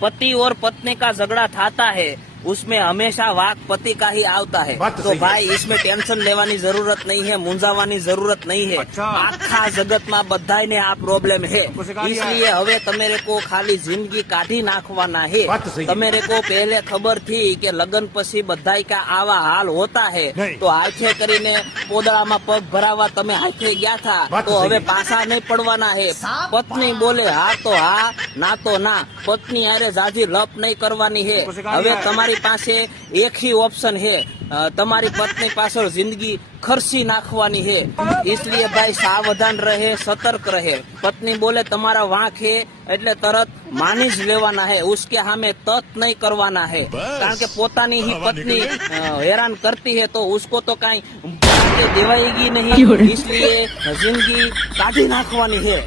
पति और पत्नी का झगड़ा थाता है उसमें हमेशा वाक पति का ही आता है। तो भाई इसमें टेंशन लेवानी जरूरत नहीं है, मूंझावानी जरूरत नहीं है। आखा जगत में बधाई ने आ प्रॉब्लम है, इसलिए हवे तमेरे को खाली जिंदगी काढ़ी नाखवाना है। तमेरे को पहले खबर थी कि लगन पछी बधाई का आवा हाल होता है, तो हाथे करीने पोदड़ा में पग भरावा तमे हाथे गया था, तो हवे पासा नहीं पड़वाना है। पत्नी बोले हाँ तो हाँ, ना तो ना, पत्नी यारे जाजी लप नहीं करवानी है। हवे તમારી પાસે એક ही ऑप्शन है, તમારી पत्नी पाछળ जिंदगी खर्ची नाखवानी है। इसलिए भाई सावधान रहे, सतर्क रहे। पत्नी बोले તમારા વાંક है એટલે તરત માની જ લેવાના है, उसके सामे तत नहीं करवाना है। कारण के पोतानी ही पत्नी हैरान करती है तो उसको तो कहीं देवाएगी नहीं, इसलिए जिंदगी काढ़ी नाखवानी है।